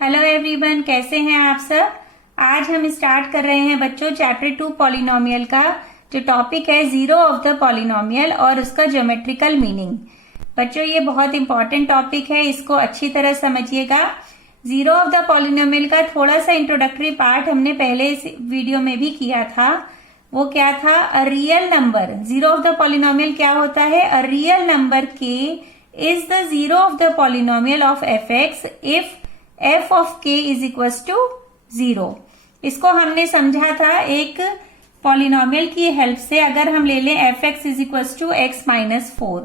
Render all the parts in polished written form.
Hello everyone, कैसे हैं आप सब। आज हम स्टार्ट कर रहे हैं बच्चों चैप्टर 2 पॉलिनोमियल का, जो टॉपिक है जीरो ऑफ द पॉलिनोमियल और उसका ज्योमेट्रिकल मीनिंग। बच्चों ये बहुत इंपॉर्टेंट टॉपिक है, इसको अच्छी तरह समझिएगा। जीरो ऑफ द पॉलिनोमियल का थोड़ा सा इंट्रोडक्टरी पार्ट हमने पहले इस वीडियो में भी किया था। वो क्या था? A real number, zero of the polynomial क्या होता है? अ रियल नंबर के is the zero of the polynomial of F X if f of k is equal to 0। इसको हमने समझा था एक पॉलिनोमियल की हेल्प से। अगर हम ले लें F X is equal to X minus 4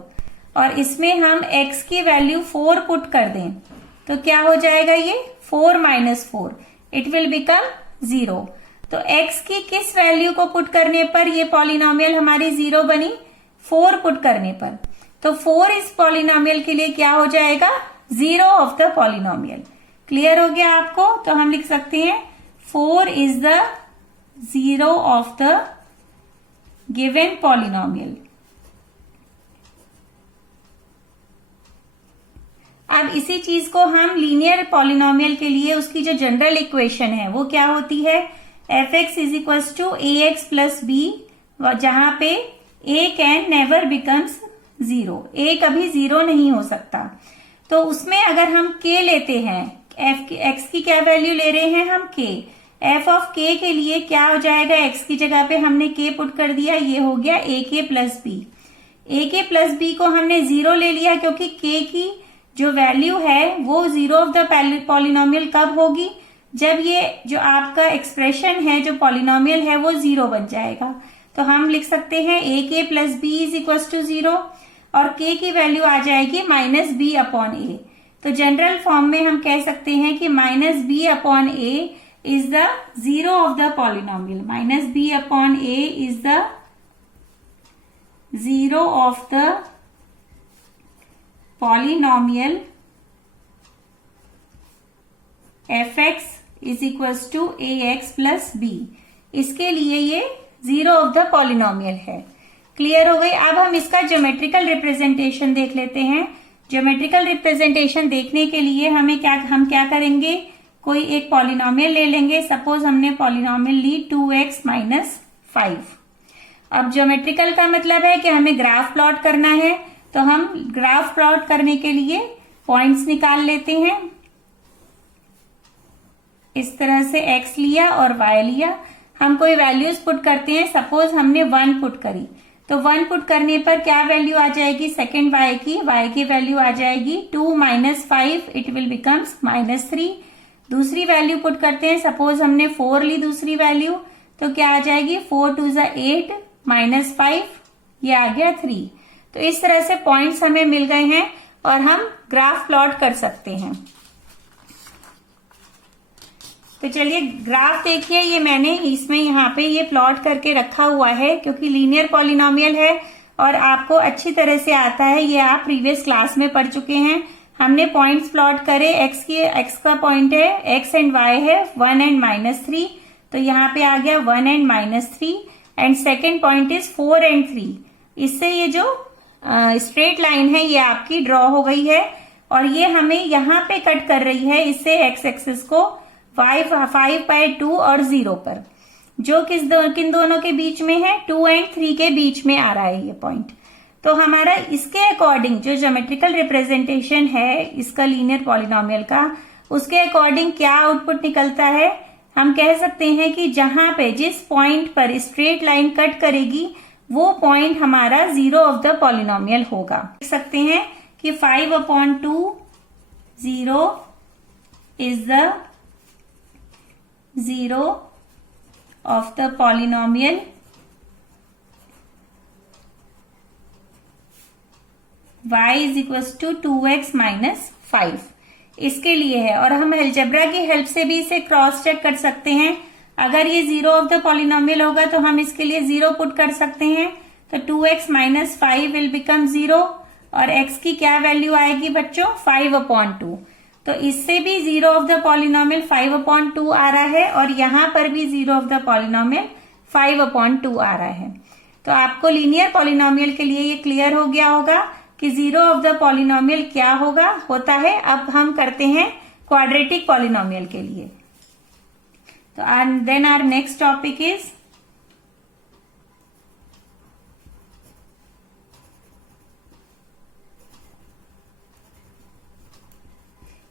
और इसमें हम x की वैल्यू 4 पुट कर दें तो क्या हो जाएगा? ये 4 माइनस 4, इट विल बिकम 0। तो x की किस वैल्यू को पुट करने पर ये पॉलिनोमियल हमारी 0 बनी? 4 पुट करने पर। तो 4 इस पॉलिनोमियल के लिए क्या हो जाएगा? Zero of the polynomial. Clear हो गया आपको? तो हम लिख सकते हैं 4 is the zero of the given polynomial. अब इसी चीज को हम लीनियर पॉलिनोमियल के लिए उसकी जो जनरल इक्वेशन है वो क्या होती है? F X is equal to A X plus B, जहां पे A can never becomes 0, A कभी 0 नहीं हो सकता। तो उसमें अगर हम k लेते हैं, x की क्या वैल्यू ले रहे हैं हम? k। f ऑफ k के लिए क्या हो जाएगा? x की जगह पे हमने k पुट कर दिया, ये हो गया ak plus B. ak plus B को हमने 0 ले लिया क्योंकि k की जो वैल्यू है वो जीरो ऑफ द पॉलिनोमियल कब होगी? जब ये जो आपका एक्सप्रेशन है, जो पॉलिनोमियल है, वो 0 बन जाएगा। तो हम लिख सकते हैं ak plus B is equal to 0 और k की वैल्यू आ जाएगी माइनस बी अपॉन ए। तो जनरल फॉर्म में हम कह सकते हैं कि minus B upon A is the zero of the polynomial. Minus B upon A is the zero of the polynomial F X is equal to A X plus B. इसके लिए ये zero of the polynomial है। Clear हो गई? अब हम इसका geometrical representation देख लेते हैं। ज्योमेट्रिकल रिप्रेजेंटेशन देखने के लिए हम क्या करेंगे? कोई एक पॉलिनोमियल ले लेंगे। सपोज हमने पॉलिनोमियल ली 2x माइनस 5। अब ज्योमेट्रिकल का मतलब है कि हमें ग्राफ प्लॉट करना है। तो हम ग्राफ प्लॉट करने के लिए पॉइंट्स निकाल लेते हैं। इस तरह से x लिया और y लिया। हम कोई वैल्यूज पुट करते हैं। सपोज हमने 1 पुट करी, तो 1 पुट करने पर क्या वैल्यू आ जाएगी? सेकेंड y की वैल्यू आ जाएगी 2 minus 5, it will becomes minus 3। दूसरी वैल्यू पुट करते हैं। सपोज हमने 4 ली दूसरी वैल्यू, तो क्या आ जाएगी? 4 2 जा 8 माइनस 5, ये आ गया 3। तो इस तरह से पॉइंट्स हमें मिल गए हैं और हम ग्राफ प्लॉट कर सकते हैं। तो चलिए ग्राफ देखिए, ये मैंने इसमें यहाँ पे ये प्लॉट करके रखा हुआ है क्योंकि लीनियर पॉलिनोमियल है और आपको अच्छी तरह से आता है। ये आप प्रीवियस क्लास में पढ़ चुके हैं। हमने पॉइंट्स प्लॉट करे। x का पॉइंट है, x एंड y है 1 एंड माइनस 3, तो यहाँ पे आ गया 1 and minus 3 and second point is 4 and 3। इससे ये जो स्ट्रेट लाइन है ये आपकी ड्रॉ हो गई है और ये हमें यहाँ पे कट कर रही है। इससे x एक्सिस को 5/2 और 0 पर, जो किन दोनों के बीच में है? 2 एंड 3 के बीच में आ रहा है ये पॉइंट। तो हमारा इसके अकॉर्डिंग जो ज्योमेट्रिकल रिप्रेजेंटेशन है इसका लीनियर पॉलिनोमियल का, उसके अकॉर्डिंग क्या आउटपुट निकलता है? हम कह सकते हैं कि जहां पे जिस पॉइंट पर स्ट्रेट लाइन कट करेगी वो पॉइंट हमारा जीरो ऑफ द पॉलिनोमियल होगा। देख सकते हैं कि 5/2 0 is the zero of the polynomial y is equal to 2x minus 5। इसके लिए है और हम अलजेब्रा की हेल्प से भी इसे क्रॉस चेक कर सकते हैं। अगर ये जीरो ऑफ द पॉलिनोमियल होगा तो हम इसके लिए 0 पुट कर सकते हैं। तो 2x माइनस 5 विल बिकम 0 और x की क्या वैल्यू आएगी बच्चों? 5/2। तो इससे भी जीरो ऑफ द पॉलिनोमियल 5/2 आ रहा है और यहां पर भी जीरो ऑफ द पॉलिनोमियल 5/2 आ रहा है। तो आपको लीनियर पॉलिनोमियल के लिए ये क्लियर हो गया होगा कि जीरो ऑफ द पॉलिनोमियल क्या होता है। अब हम करते हैं क्वाड्रेटिक पॉलिनोमियल के लिए। तो then our next topic is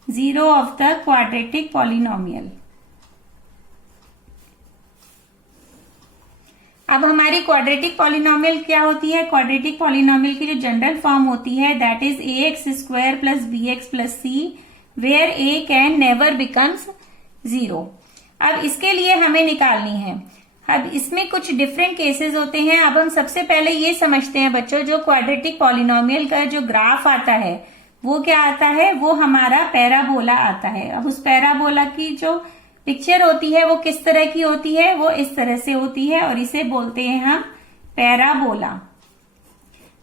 zero of the quadratic polynomial. अब हमारी क्वाड्रेटिक पॉलिनोमियल क्या होती है? क्वाड्रेटिक पॉलिनोमियल की जो जनरल फॉर्म होती है that is ax square plus bx plus c where a can never becomes zero. अब इसके लिए हमें निकालनी है। अब इसमें कुछ डिफरेंट केसेस होते हैं। अब हम सबसे पहले ये समझते हैं बच्चों, जो क्वाड्रेटिक पॉलिनोमियल का जो ग्राफ आता है वो क्या आता है? वो हमारा पैराबोला आता है। अब उस पैराबोला की जो पिक्चर होती है वो किस तरह की होती है? वो इस तरह से होती है और इसे बोलते हैं हम पैराबोला।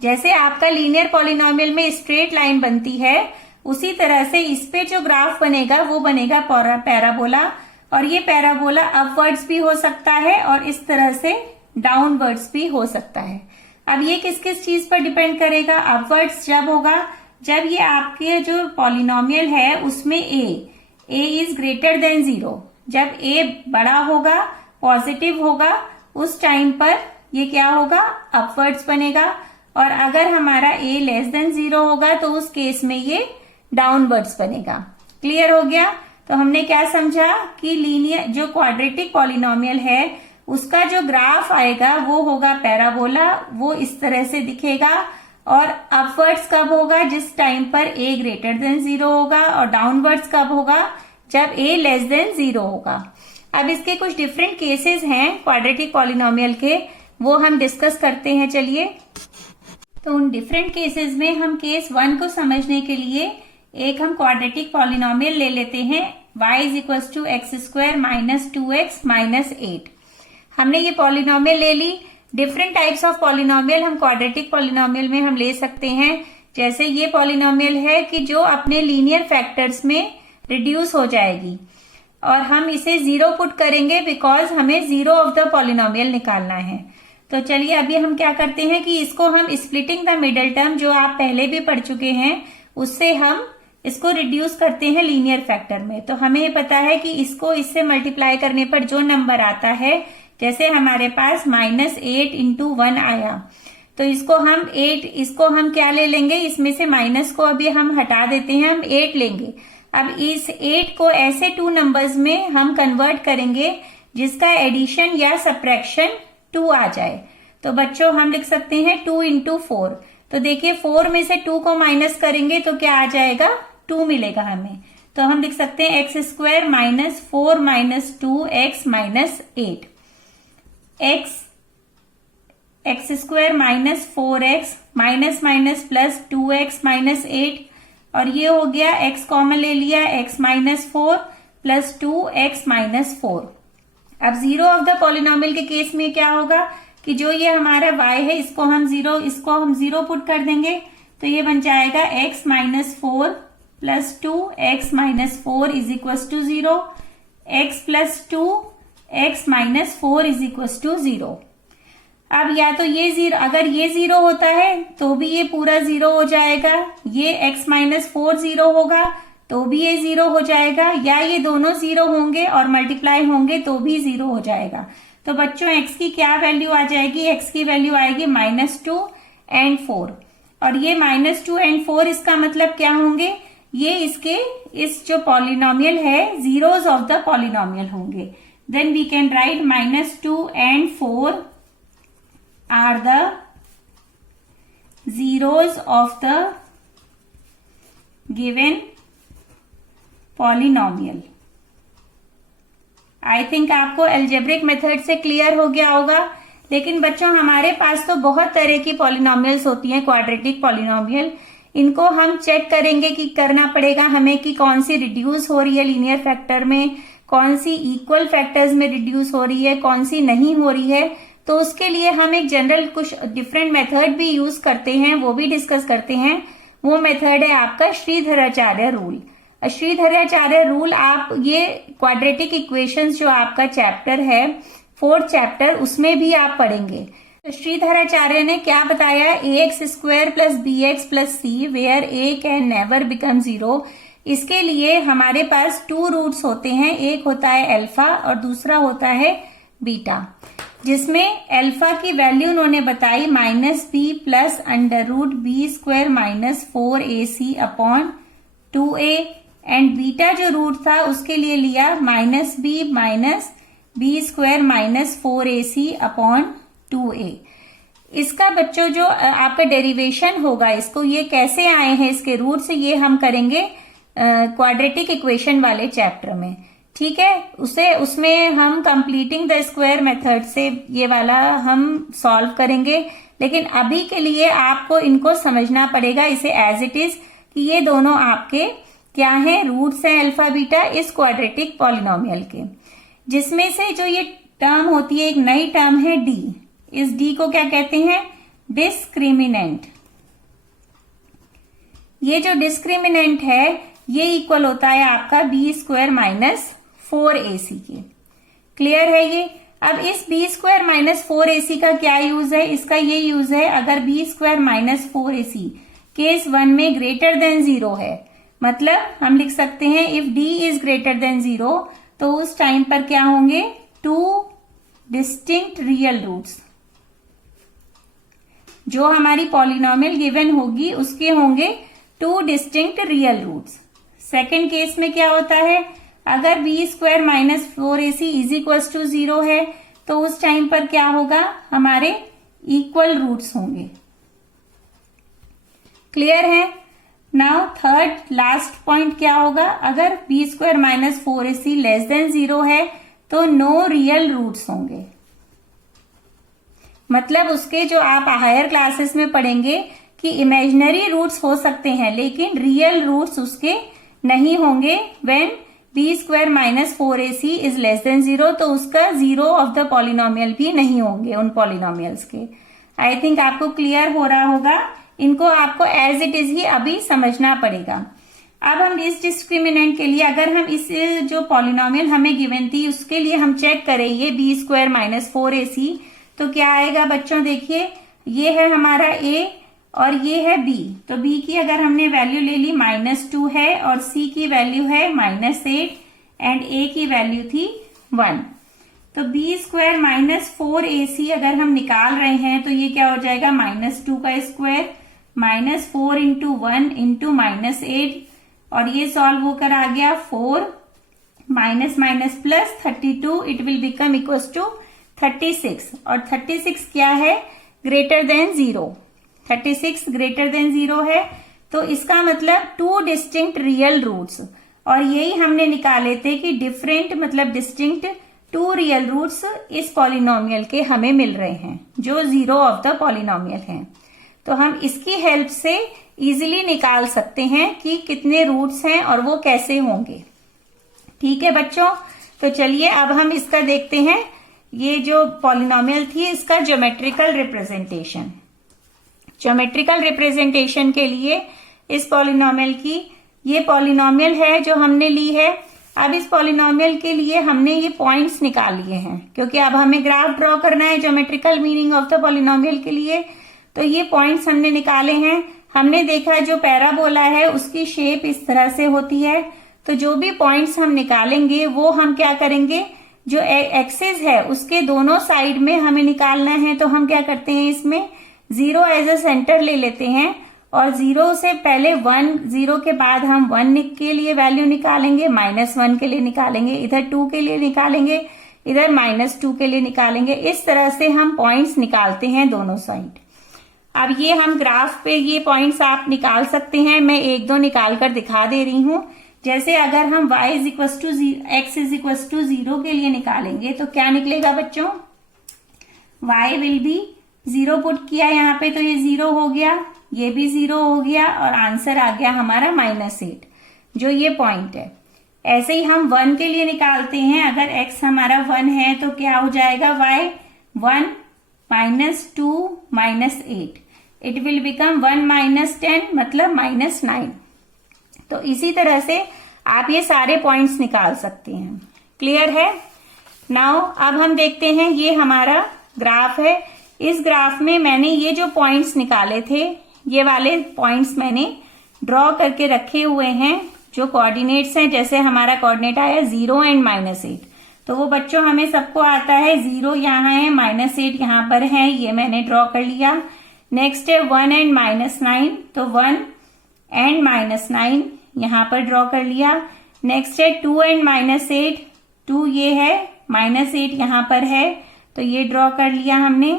जैसे आपका लीनियर पॉलिनोमियल में स्ट्रेट लाइन बनती है उसी तरह से इस पे जो ग्राफ बनेगा वो बनेगा पैराबोला। और ये पैराबोला अपवर्ड्स भी हो सकता है और इस तरह से डाउनवर्ड्स भी हो सकता है। अब ये किस किस चीज पर डिपेंड करेगा? अपवर्ड्स जब होगा जब ये आपके जो पॉलिनोमियल है उसमें a is greater than zero. जब a बड़ा होगा, पॉजिटिव होगा, उस टाइम पर ये क्या होगा? अपवर्ड्स बनेगा। और अगर हमारा a लेस देन जीरो होगा तो उस केस में ये डाउनवर्ड्स बनेगा। क्लियर हो गया? तो हमने क्या समझा कि लीनियर जो क्वाड्रेटिक पॉलिनोमियल है उसका जो ग्राफ आएगा वो होगा पैराबोला, वो इस तरह से दिखेगा। और अपवर्ड्स कब होगा? जिस टाइम पर a ग्रेटर देन जीरो होगा। और डाउनवर्ड्स कब होगा? जब a लेस देन जीरो होगा। अब इसके कुछ डिफरेंट केसेस हैं क्वाड्रेटिक पॉलिनोमियल के, वो हम डिस्कस करते हैं। चलिए, तो उन डिफरेंट केसेस में हम केस 1 को समझने के लिए एक हम क्वाड्रेटिक पॉलिनोमियल ले लेते हैं y is equal to X square minus 2x minus 8। हमने ये पॉलिनोमियल ले ली। डिफरेंट टाइप्स ऑफ पॉलिनोमियल हम क्वाड्रेटिक पॉलिनोमियल में हम ले सकते हैं। जैसे ये पॉलिनोमियल है कि जो अपने लीनियर फैक्टर्स में रिड्यूस हो जाएगी और हम इसे जीरो पुट करेंगे बिकॉज हमें जीरो ऑफ द पॉलिनोमियल निकालना है। तो चलिए अभी हम क्या करते हैं कि इसको हम स्प्लिटिंग द मिडिल टर्म जो आप पहले भी पढ़ चुके हैं उससे हम इसको रिड्यूस करते हैं लीनियर फैक्टर में। तो हमें पता है कि इसको इससे मल्टीप्लाई करने पर जो नंबर आता है, जैसे हमारे पास -8 इंटू 1 आया, तो इसको हम क्या ले लेंगे? इसमें से माइनस को अभी हम हटा देते हैं, हम 8 लेंगे। अब इस 8 को ऐसे 2 नंबर्स में हम कन्वर्ट करेंगे जिसका एडिशन या सब्ट्रैक्शन 2 आ जाए। तो बच्चों हम लिख सकते हैं 2 इंटू 4। तो देखिए 4 में से 2 को माइनस करेंगे तो क्या आ जाएगा? 2 मिलेगा हमें। तो हम लिख सकते हैं x square minus 4 minus 2 x minus 8। X square minus 4x minus minus plus 2x minus 8। और ये हो गया x कॉमन ले लिया, x minus 4 plus 2x minus 4। अब जीरो ऑफ द पॉलिनोमियल के केस में क्या होगा कि जो ये हमारा y है इसको हम जीरो पुट कर देंगे। तो ये बन जाएगा x minus 4 plus 2 x minus 4 is equal to 0। x plus 2 x minus 4 is equal to 0। अब या तो ये जीरो, अगर ये जीरो होता है तो भी ये पूरा जीरो हो जाएगा, ये x माइनस 4 जीरो होगा तो भी ये जीरो हो जाएगा, या ये दोनों जीरो होंगे और मल्टीप्लाई होंगे तो भी जीरो हो जाएगा। तो बच्चों x की क्या वैल्यू आ जाएगी? x की वैल्यू आएगी -2 एंड 4। और ये -2 एंड 4 इसका मतलब क्या होंगे? ये इस जो पॉलिनोमियल है जीरोस ऑफ द पॉलिनोमियल होंगे। Then we can write -2 and 4 are the zeros of the given polynomial। I think आपको एल्जेब्रिक मेथड से क्लियर हो गया होगा। लेकिन बच्चों हमारे पास तो बहुत तरह की पॉलिनोमियल्स होती हैं क्वाड्रेटिक पॉलिनोमियल। इनको हम चेक करेंगे कि करना पड़ेगा हमें कि कौन सी रिड्यूस हो रही है लीनियर फैक्टर में, कौन सी इक्वल फैक्टर्स में रिड्यूस हो रही है, कौन सी नहीं हो रही है। तो उसके लिए हम एक जनरल कुछ डिफरेंट मेथड भी यूज करते हैं, वो भी डिस्कस करते हैं। वो मेथड है आपका श्रीधराचार्य रूल। श्रीधराचार्य रूल आप ये क्वाड्रेटिक इक्वेशंस जो आपका चैप्टर है 4th चैप्टर उसमें भी आप पढ़ेंगे। तो श्रीधराचार्य ने क्या बताया? ax square plus bx plus c where a can never become zero. इसके लिए हमारे पास 2 रूट्स होते हैं, एक होता है अल्फा और दूसरा होता है बीटा, जिसमें अल्फा की वैल्यू उन्होंने बताई -b plus √b² minus 4ac upon 2a, and beta जो रूट था उसके लिए लिया -b minus b² minus 4ac upon 2a। इसका बच्चों जो आपका डेरिवेशन होगा, इसको ये कैसे आए हैं इसके रूट से, ये हम करेंगे क्वाड्रेटिक इक्वेशन वाले चैप्टर में, ठीक है। उसमें हम कंप्लीटिंग द स्क्वायर मेथड से ये वाला हम सॉल्व करेंगे, लेकिन अभी के लिए आपको इनको समझना पड़ेगा इसे एज इट इज, कि ये दोनों आपके क्या हैं, रूट्स हैं अल्फा बीटा इस क्वाड्रेटिक पॉलिनोमियल के, जिसमें से जो ये टर्म होती है, एक नई टर्म है डी। इस डी को क्या कहते हैं, डिस्क्रिमिनेंट। ये जो डिस्क्रिमिनेंट है ये इक्वल होता है आपका b² माइनस 4ac के। क्लियर है ये। अब इस b² माइनस 4ac का क्या यूज है, इसका ये यूज है, अगर b² माइनस 4ac केस 1 में ग्रेटर देन 0 है, मतलब हम लिख सकते हैं if d is greater than 0, तो उस टाइम पर क्या होंगे, 2 डिस्टिंक्ट रियल रूट्स। जो हमारी पॉलिनोमियल गिवन होगी उसके होंगे 2 distinct real roots. Second case में क्या होता है, अगर b² minus 4ac is equal to 0 है, तो उस टाइम पर क्या होगा, हमारे इक्वल रूट्स होंगे। क्लियर है। नाउ थर्ड लास्ट पॉइंट क्या होगा, अगर b² minus 4ac less than 0 है तो नो रियल रूट्स होंगे। मतलब उसके जो आप हायर क्लासेस में पढ़ेंगे कि इमेजिनरी रूट्स हो सकते हैं लेकिन रियल रूट्स उसके नहीं होंगे। When b² minus 4ac is less than 0, तो उसका 0 ऑफ द पॉलिनोमियल भी नहीं होंगे उन पॉलिनोमियल्स के। आई थिंक आपको क्लियर हो रहा होगा। इनको आपको एज इट इज ही अभी समझना पड़ेगा। अब हम इस डिस्क्रिमिनेंट के लिए, अगर हम इस जो पॉलिनोमियल हमें गिवन थी उसके लिए हम चेक करें ये b² माइनस 4ac, तो क्या आएगा बच्चों, देखिए ये है हमारा a और ये है b। तो b की अगर हमने वैल्यू ले ली -2 है और c की वैल्यू है -8 एंड a की वैल्यू थी 1। तो b² माइनस 4ac अगर हम निकाल रहे हैं तो ये क्या हो जाएगा, -2 का स्क्वायर -4 इंटू 1 इंटू -8, और ये सॉल्व होकर आ गया 4 minus minus plus 32, it will become equal to 36। और 36 क्या है, ग्रेटर देन 0। 36 ग्रेटर देन 0 है, तो इसका मतलब 2 डिस्टिंक्ट रियल रूट्स, और यही हमने निकाले थे कि डिफरेंट मतलब डिस्टिंक्ट 2 रियल रूट्स इस पॉलिनोमियल के हमें मिल रहे हैं जो 0 ऑफ द पॉलिनोमियल हैं। तो हम इसकी हेल्प से इजीली निकाल सकते हैं कि कितने रूट्स हैं और वो कैसे होंगे। ठीक है बच्चों, तो चलिए अब हम इसका देखते हैं। ये जो पॉलिनोमियल थी इसका ज्योमेट्रिकल रिप्रेजेंटेशन। ज्योमेट्रिकल रिप्रेजेंटेशन के लिए इस पॉलिनोमियल की, ये पॉलिनोमियल है जो हमने ली है। अब इस पॉलिनोमियल के लिए हमने ये पॉइंट्स निकाल लिए हैं क्योंकि अब हमें ग्राफ ड्रॉ करना है geometrical meaning of the polynomial के लिए। तो ये पॉइंट्स हमने निकाले हैं। हमने देखा जो पैराबोला है उसकी शेप इस तरह से होती है। तो जो भी पॉइंट्स हम निकालेंगे वो हम क्या करेंगे, जो एक्सिस है उसके दोनों साइड में हमें निकालना है। तो हम क्या करते हैं, इसमें 0 एज अ सेंटर ले लेते हैं और 0 से पहले 1, 0 के बाद हम 1 के लिए वैल्यू निकालेंगे, -1 के लिए निकालेंगे, इधर 2 के लिए निकालेंगे, इधर -2 के लिए निकालेंगे। इस तरह से हम पॉइंट्स निकालते हैं दोनों साइड। अब ये हम ग्राफ पे ये पॉइंट्स आप निकाल सकते हैं। मैं 1-2 निकाल कर दिखा दे रही हूं। जैसे अगर हम y is equal to x is equal to 0 के लिए निकालेंगे तो क्या निकलेगा बच्चों, y विल बी 0 पुट किया यहाँ पे तो ये 0 हो गया, ये भी 0 हो गया और आंसर आ गया हमारा -8 जो ये पॉइंट है। ऐसे ही हम 1 के लिए निकालते हैं। अगर x हमारा 1 है तो क्या हो जाएगा, y 1 -2 -8, इट विल बिकम 1 -10 मतलब -9। तो इसी तरह से आप ये सारे पॉइंट्स निकाल सकते हैं। क्लियर है। नाउ अब हम देखते हैं, ये हमारा ग्राफ है। इस ग्राफ में मैंने ये जो पॉइंट्स निकाले थे, ये वाले पॉइंट्स मैंने ड्रॉ करके रखे हुए हैं। जो कोऑर्डिनेट्स हैं, जैसे हमारा कोऑर्डिनेट आया 0 एंड -8, तो वो बच्चों हमें सबको आता है 0 यहाँ है, -8 यहाँ पर है, ये मैंने ड्रॉ कर लिया। नेक्स्ट है 1 एंड -9, तो 1 एंड -9 यहाँ पर ड्रॉ कर लिया। नेक्स्ट है 2 एंड -8, 2 ये है, -8 यहाँ पर है, तो ये ड्रॉ कर लिया हमने।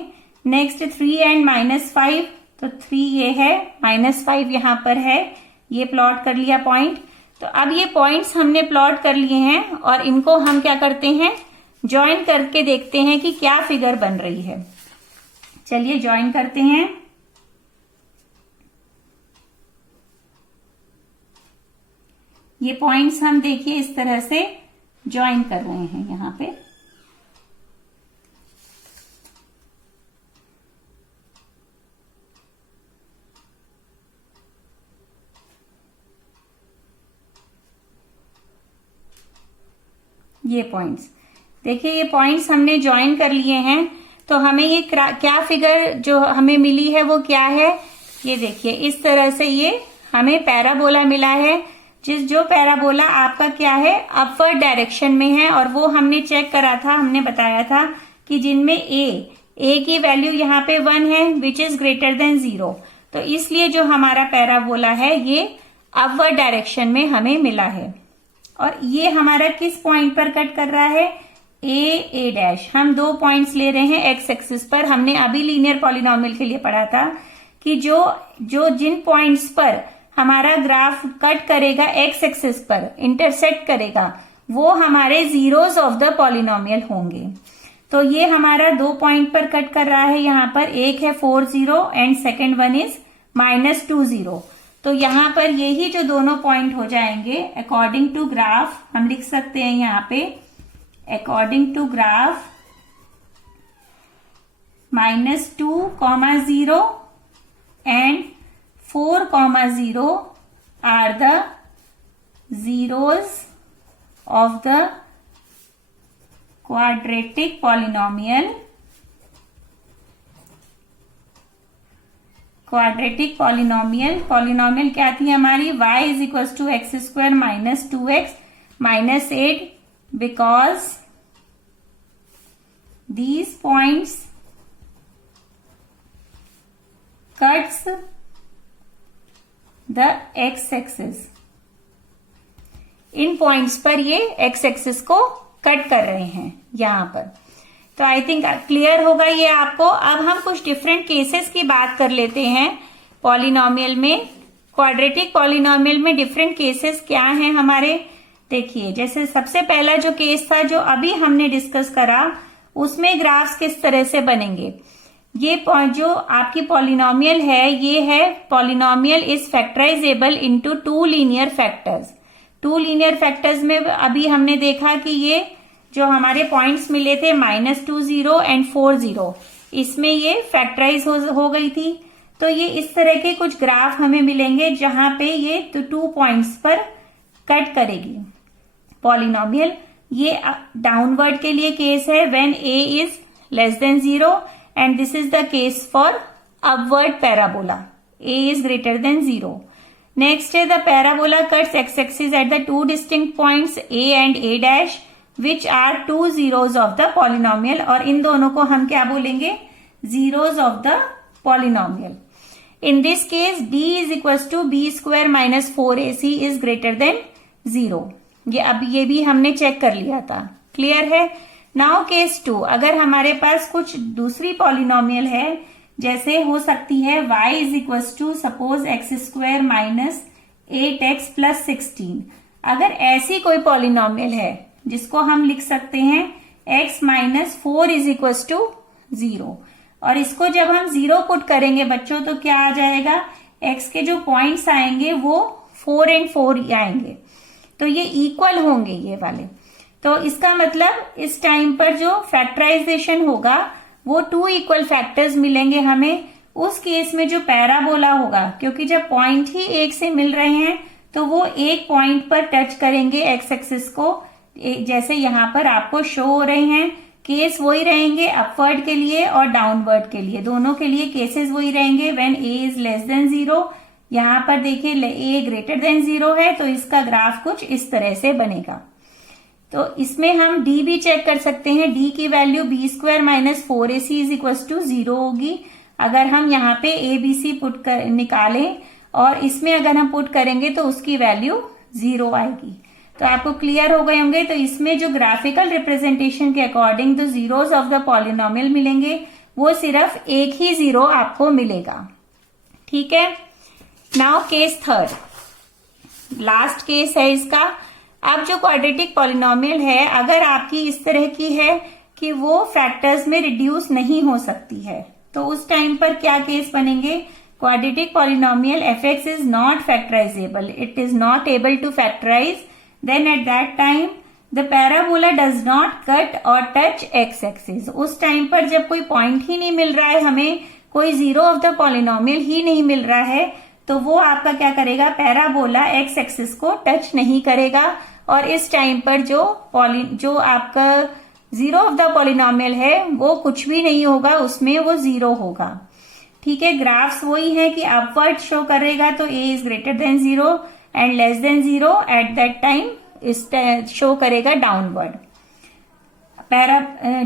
नेक्स्ट 3 एंड -5, तो 3 ये है, -5 यहाँ पर है, ये प्लॉट कर लिया पॉइंट। तो अब ये पॉइंट्स हमने प्लॉट कर लिए हैं और इनको हम क्या करते हैं, ज्वाइन करके देखते हैं कि क्या फिगर बन रही है। चलिए ज्वाइन करते हैं। ये पॉइंट्स हम देखिए इस तरह से ज्वाइन कर रहे हैं यहां पे। ये पॉइंट्स देखिए, ये पॉइंट्स हमने ज्वाइन कर लिए हैं, तो हमें ये क्या फिगर जो हमें मिली है वो क्या है, ये देखिए इस तरह से ये हमें पैराबोला मिला है। जो पैराबोला आपका क्या है, अपवर्ड डायरेक्शन में है, और वो हमने चेक करा था, हमने बताया था कि जिनमें ए की वैल्यू यहाँ पे 1 है, विच इज ग्रेटर देन 0, तो इसलिए जो हमारा पैराबोला है ये अपवर्ड डायरेक्शन में हमें मिला है। और ये हमारा किस पॉइंट पर कट कर रहा है, ए डैश। हम 2 पॉइंट्स ले रहे हैं एक्स एक्सिस पर। हमने अभी लीनियर पॉलिनोमियल के लिए पढ़ा था कि जो जिन पॉइंट्स पर हमारा ग्राफ कट करेगा एक्स एक्सिस पर, इंटरसेक्ट करेगा, वो हमारे जीरोस ऑफ द पॉलिनोमियल होंगे। तो ये हमारा 2 पॉइंट पर कट कर रहा है। यहाँ पर एक है 4 0 एंड सेकेंड वन इज -2 0। तो यहाँ पर यही जो दोनों पॉइंट हो जाएंगे अकॉर्डिंग टू ग्राफ, हम लिख सकते हैं यहाँ पे according to graph -2, 0 and 4, 0 are the zeros of the quadratic polynomial. Quadratic polynomial क्या थी हमारी, y is equal to X square -2x -8, because these points cuts the x axis. इन पॉइंट्स पर ये x एक्सिस को कट कर रहे हैं यहां पर। तो आई थिंक क्लियर होगा ये आपको। अब हम कुछ डिफरेंट केसेस की बात कर लेते हैं पॉलिनोमियल में। क्वाड्रेटिक पॉलिनोमियल में डिफरेंट केसेस क्या हैं हमारे, देखिए जैसे सबसे पहला जो केस था जो अभी हमने डिस्कस करा, उसमें ग्राफ्स किस तरह से बनेंगे। ये जो आपकी पॉलिनोमियल है, ये है polynomial is factorisable into 2 linear factors. 2 linear factors में अभी हमने देखा कि ये जो हमारे पॉइंट्स मिले थे -2 0 एंड 4 0, इसमें ये फैक्टराइज हो गई थी। तो ये इस तरह के कुछ ग्राफ हमें मिलेंगे जहां पे ये 2 पॉइंट्स पर कट करेगी पॉलिनोमियल। ये डाउनवर्ड के लिए केस है when a is less than 0, and this is the case for upward parabola, a is greater than 0. Next है the parabola cuts x-axis at the 2 distinct points a and a dash, which are 2 zeros of the polynomial, और इन दोनों को हम क्या बोलेंगे, zeros of the polynomial. In this case b is equals to b square minus 4ac is greater than 0. ये भी हमने check कर लिया था, क्लियर है। नाउ केस 2, अगर हमारे पास कुछ दूसरी पॉलिनोमियल है, जैसे हो सकती है y is equal to suppose X square -8x + 16। अगर ऐसी कोई पॉलिनोमियल है जिसको हम लिख सकते हैं x - 4 इज इक्वल टू 0, और इसको जब हम 0 पुट करेंगे बच्चों तो क्या आ जाएगा, x के जो पॉइंट्स आएंगे वो 4 एंड 4 आएंगे, तो ये इक्वल होंगे ये वाले। तो इसका मतलब इस टाइम पर जो फैक्टराइजेशन होगा वो 2 इक्वल फैक्टर्स मिलेंगे हमें। उस केस में जो पैराबोला होगा, क्योंकि जब पॉइंट ही एक से मिल रहे हैं तो वो एक पॉइंट पर टच करेंगे एक्स एक्सिस को, जैसे यहाँ पर आपको शो हो रहे हैं। केस वही रहेंगे अपवर्ड के लिए और डाउनवर्ड के लिए, दोनों के लिए केसेस वही रहेंगे। When a is less than 0, यहाँ पर देखिए a ग्रेटर देन 0 है, तो इसका ग्राफ कुछ इस तरह से बनेगा। तो इसमें हम d भी चेक कर सकते हैं। d की value b square minus 4ac is equal to 0 होगी। अगर हम यहाँ पे abc पुट कर निकालें और इसमें अगर हम पुट करेंगे तो उसकी वैल्यू 0 आएगी। तो आपको क्लियर हो गए होंगे। तो इसमें जो ग्राफिकल रिप्रेजेंटेशन के according the zeros of the polynomial मिलेंगे, वो सिर्फ एक ही 0 आपको मिलेगा। ठीक है, now case third, last case है इसका। अब जो क्वाड्रेटिक पॉलिनोमियल है, अगर आपकी इस तरह की है कि वो फैक्टर्स में रिड्यूस नहीं हो सकती है, तो उस टाइम पर क्या केस बनेंगे? Quadratic polynomial fx is not factorisable, it is not able to factorise, then at that time the parabola does not cut और टच x एक्सिस। उस टाइम पर जब कोई पॉइंट ही नहीं मिल रहा है, हमें कोई जीरो ऑफ द पॉलिनोमियल ही नहीं मिल रहा है, तो वो आपका क्या करेगा? पैराबोला x एक्सिस को टच नहीं करेगा और इस टाइम पर जो आपका जीरो ऑफ द पॉलिनोमियल है वो कुछ भी नहीं होगा, उसमें वो 0 होगा। ठीक है, ग्राफ्स वही है कि अपवर्ड शो करेगा तो a is greater than 0 and less than 0, at that time show करेगा downward.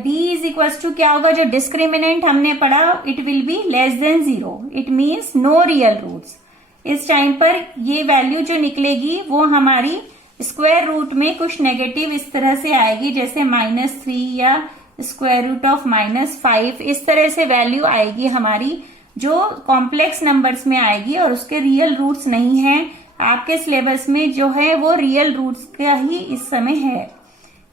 d is equal to क्या होगा? जो डिस्क्रिमिनेंट हमने पढ़ा, it will be less than 0, it means no real roots. इस टाइम पर ये वैल्यू जो निकलेगी वो हमारी स्क्वायर रूट में कुछ नेगेटिव इस तरह से आएगी, जैसे -3 या स्क्वायर रूट ऑफ -5, इस तरह से वैल्यू आएगी हमारी, जो कॉम्प्लेक्स नंबर्स में आएगी और उसके रियल रूट्स नहीं है। आपके सिलेबस में जो है वो रियल रूट्स का ही इस समय है।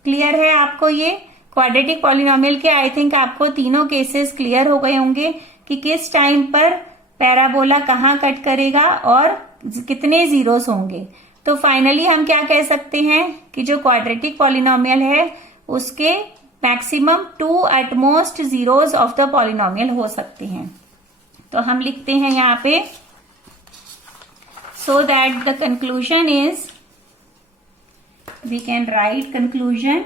क्लियर है आपको ये क्वाड्रेटिक पॉलिनोमियल के? आई थिंक आपको तीनों केसेस क्लियर हो गए होंगे कि किस टाइम पर पैराबोला कहाँ कट करेगा और कितने जीरोस होंगे। तो फाइनली हम क्या कह सकते हैं कि जो क्वाड्रेटिक पॉलिनोमियल है उसके maximum 2 at most zeros of the polynomial हो सकते हैं। तो हम लिखते हैं यहाँ पे, so that the conclusion is, we can write conclusion,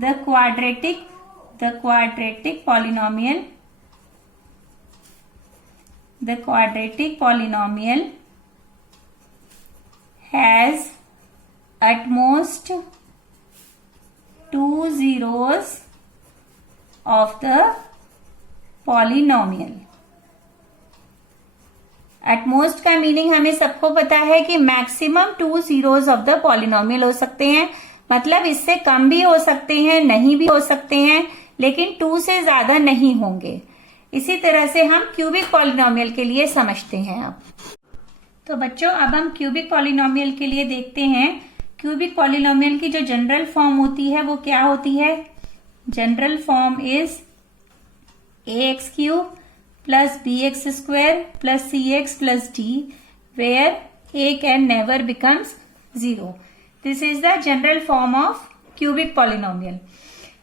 the quadratic polynomial has at most 2 zeros of the polynomial. At most का मीनिंग हमें सबको पता है कि maximum 2 zeros of the polynomial हो सकते हैं, मतलब इससे कम भी हो सकते हैं, नहीं भी हो सकते हैं, लेकिन 2 से ज्यादा नहीं होंगे। इसी तरह से हम क्यूबिक पॉलिनोमियल के लिए समझते हैं। अब तो बच्चों, अब हम क्यूबिक पॉलिनोमियल के लिए देखते हैं। क्यूबिक पॉलिनोमियल की जो जनरल फॉर्म होती है वो क्या होती है? General form is ax cube plus bx square plus cx plus d, where a can never becomes 0. This is the general form of cubic polynomial.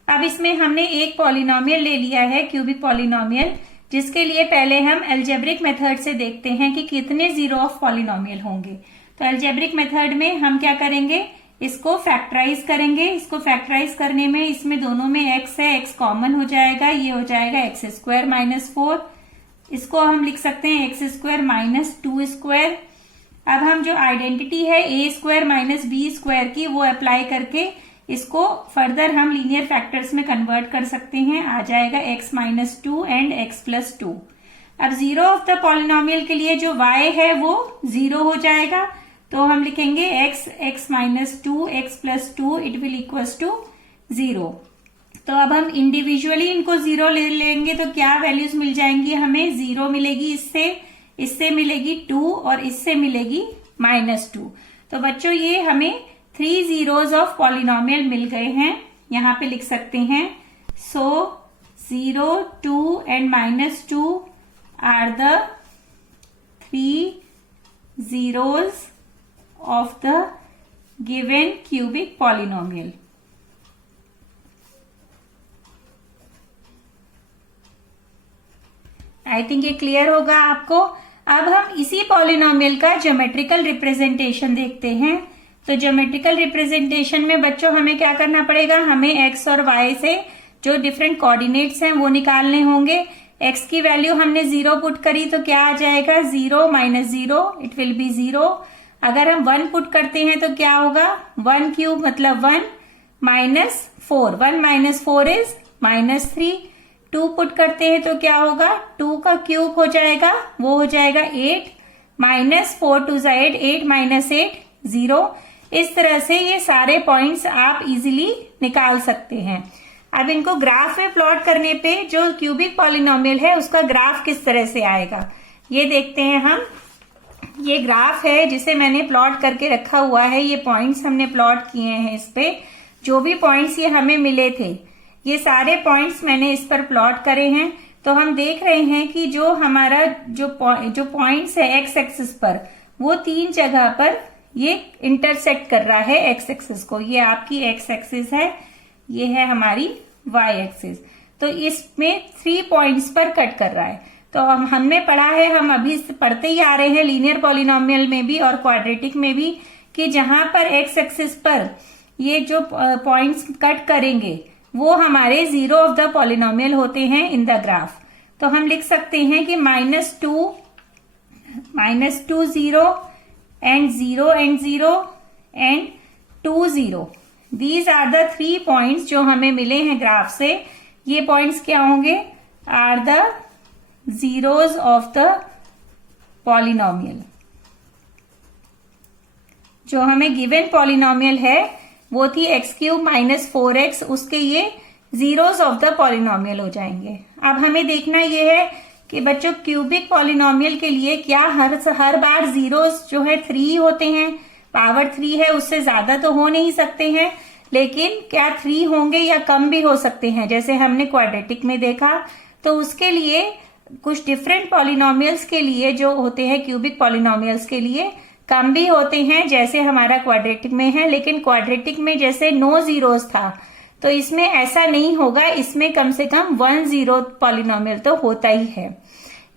अब इसमें हमने एक पॉलिनोमियल ले लिया है, क्यूबिक पॉलिनोमियल, जिसके लिए पहले हम अलजेब्रिक मेथड से देखते हैं कि कितने जीरो ऑफ पॉलिनोमियल होंगे। तो अलजेब्रिक मेथड में हम क्या करेंगे? इसको फैक्टराइज करेंगे। इसको फैक्टराइज करने में इसमें दोनों में x है, x कॉमन हो जाएगा, ये हो जाएगा x² - 4। इसको हम लिख सकते हैं x² - 2²। अब हम जो आइडेंटिटी है a² - b² की, वो अप्लाई करके इसको फर्दर हम लीनियर फैक्टर्स में कन्वर्ट कर सकते हैं। आ जाएगा x - 2 एंड x+2। अब जीरो ऑफ द पॉलिनोमियल के लिए जो y है वो 0 हो जाएगा, तो हम लिखेंगे x - 2 x+2 it will equals to 0। तो अब हम इंडिविजुअली इनको 0 ले लेंगे तो क्या वैल्यूज मिल जाएंगी? हमें 0 मिलेगी, इससे मिलेगी 2 और इससे मिलेगी -2। तो बच्चों, ये हमें 3 जीरोस ऑफ पॉलिनोमियल मिल गए हैं। यहाँ पे लिख सकते हैं, so 0, 2 and -2 are the 3 zeros of the given cubic polynomial. आई थिंक ये क्लियर होगा आपको। अब हम इसी पॉलिनोमियल का ज्योमेट्रिकल रिप्रेजेंटेशन देखते हैं। तो ज्योमेट्रिकल रिप्रेजेंटेशन में बच्चों हमें क्या करना पड़ेगा? हमें x और y से जो डिफरेंट कोऑर्डिनेट्स हैं वो निकालने होंगे। x की वैल्यू हमने 0 पुट करी तो क्या आ जाएगा, 0 माइनस 0, इट विल बी 0। अगर हम 1 पुट करते हैं तो क्या होगा, 1 क्यूब मतलब 1 minus 4, 1 minus 4 is minus 3। 2 put करते हैं तो क्या होगा, 2 का क्यूब हो जाएगा, वो हो जाएगा 8 माइनस 4 2 जा 8, 8 माइनस 8 0। इस तरह से ये सारे पॉइंट्स आप इजीली निकाल सकते हैं। अब इनको ग्राफ में प्लॉट करने पे जो क्यूबिक पॉलिनोमियल है उसका ग्राफ किस तरह से आएगा ये देखते हैं हम। ये ग्राफ है जिसे मैंने प्लॉट करके रखा हुआ है, ये पॉइंट्स हमने प्लॉट किए हैं इस पे। जो भी पॉइंट्स ये हमें मिले थे ये सारे पॉइंट्स मैंने इस पर प्लॉट करे हैं। तो हम देख रहे हैं कि जो हमारा जो पॉइंट्स है एक्स एक्सिस पर, वो 3 जगह पर ये इंटरसेक्ट कर रहा है एक्स एक्सिस को। ये आपकी एक्स एक्सिस है, ये है हमारी वाई एक्सिस। तो इसमें 3 पॉइंट्स पर कट कर रहा है। तो हमने पढ़ा है, हम अभी पढ़ते ही आ रहे हैं लीनियर पॉलिनोमियल में भी और क्वाड्रेटिक में भी, कि जहां पर एक्स एक्सिस पर ये जो पॉइंट्स कट करेंगे वो हमारे जीरो ऑफ द पॉलिनोमियल होते हैं इन द ग्राफ। तो हम लिख सकते हैं कि -2 0 and 0 and 0 and 2 0, these are the 3 points जो हमें मिले हैं ग्राफ से। ये पॉइंट्स क्या होंगे, are the zeros of the polynomial. जो हमें गिवन पॉलिनोमियल है वो थी x³ माइनस 4x, उसके ये जीरोज ऑफ द पॉलिनोमियल हो जाएंगे। अब हमें देखना ये है कि बच्चों क्यूबिक पॉलिनोमियल के लिए क्या हर बार जीरोज जो है 3 होते हैं, पावर 3 है, उससे ज्यादा तो हो नहीं सकते हैं, लेकिन क्या 3 होंगे या कम भी हो सकते हैं, जैसे हमने क्वाड्रेटिक में देखा। तो उसके लिए कुछ डिफरेंट पॉलिनोमियल्स के लिए जो होते हैं क्यूबिक पॉलिनोमियल्स के लिए कम भी होते हैं, जैसे हमारा क्वाड्रेटिक में है। लेकिन क्वाड्रेटिक में जैसे नो जीरोज था, तो इसमें ऐसा नहीं होगा, इसमें कम से कम 1 जीरो पॉलिनोमियल तो होता ही है।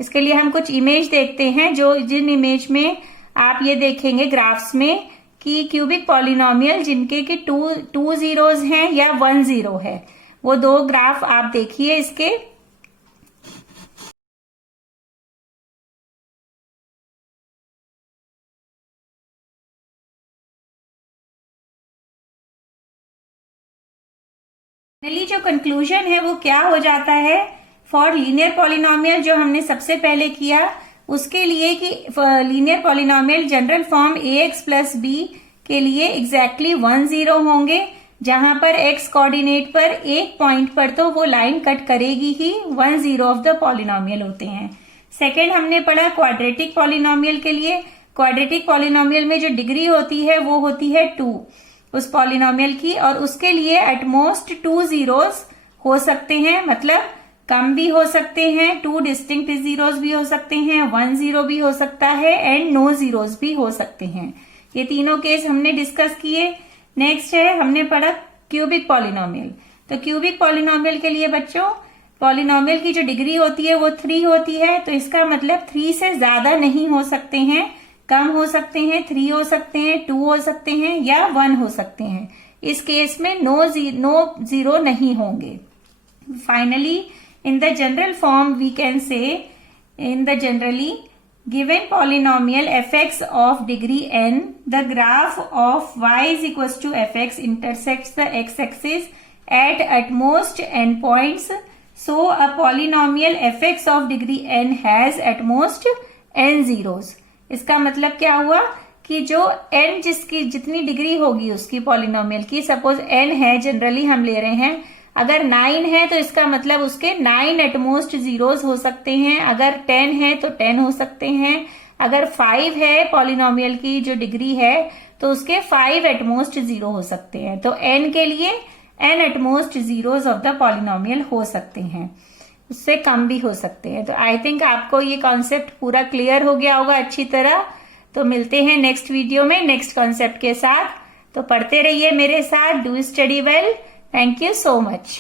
इसके लिए हम कुछ इमेज देखते हैं, जो जिन इमेज में आप ये देखेंगे ग्राफ्स में कि क्यूबिक पॉलिनोमियल जिनके कि 2 जीरोज हैं या 1 जीरो है, वो 2 ग्राफ आप देखिए इसके। फाइनली जो कंक्लूजन है वो क्या हो जाता है फॉर लीनियर पॉलिनोमियल, जो हमने सबसे पहले किया उसके लिए कि linear polynomial general form ax plus b के लिए एग्जैक्टली 1 0 होंगे, जहां पर x कोऑर्डिनेट पर एक पॉइंट पर तो वो लाइन कट करेगी ही, 1 0 ऑफ द पॉलिनोमियल होते हैं। सेकेंड हमने पढ़ा क्वाड्रेटिक पॉलिनोमियल के लिए। क्वाड्रेटिक पॉलिनोमियल में जो डिग्री होती है वो होती है 2 उस पॉलिनोमियल की, और उसके लिए एटमोस्ट 2 जीरोस हो सकते हैं, मतलब कम भी हो सकते हैं, 2 डिस्टिंक्ट जीरोस भी हो सकते हैं, 1 जीरो भी हो सकता है एंड नो जीरोस भी हो सकते हैं। ये तीनों केस हमने डिस्कस किए। नेक्स्ट है हमने पढ़ा क्यूबिक पॉलिनोमियल। तो क्यूबिक पॉलिनोमियल के लिए बच्चों पॉलिनोमियल की जो डिग्री होती है वो 3 होती है, तो इसका मतलब 3 से ज्यादा नहीं हो सकते हैं, कम हो सकते हैं, 3 हो सकते हैं, 2 हो सकते हैं या 1 हो सकते हैं। इस केस में नो जीरो नहीं होंगे। Finally in the general form we can say in the generally given polynomial fx of degree n, the graph of y is equals to fx intersects the x-axis at most n points. So a polynomial fx of degree n has at most n zeros. इसका मतलब क्या हुआ कि जो n जिसकी जितनी degree होगी उसकी पॉलिनोमियल की, सपोज n है, जनरली हम ले रहे हैं, अगर 9 है तो इसका मतलब उसके 9 एटमोस्ट जीरोस हो सकते हैं, अगर 10 है तो 10 हो सकते हैं, अगर 5 है पॉलिनोमियल की जो डिग्री है तो उसके 5 एटमोस्ट जीरो हो सकते हैं। तो n के लिए n at most zeros of the polynomial हो सकते हैं, उससे कम भी हो सकते हैं। तो आई थिंक आपको ये कॉन्सेप्ट पूरा क्लियर हो गया होगा अच्छी तरह। तो मिलते हैं नेक्स्ट वीडियो में नेक्स्ट कॉन्सेप्ट के साथ। तो पढ़ते रहिए मेरे साथ, do study well. Thank you so much.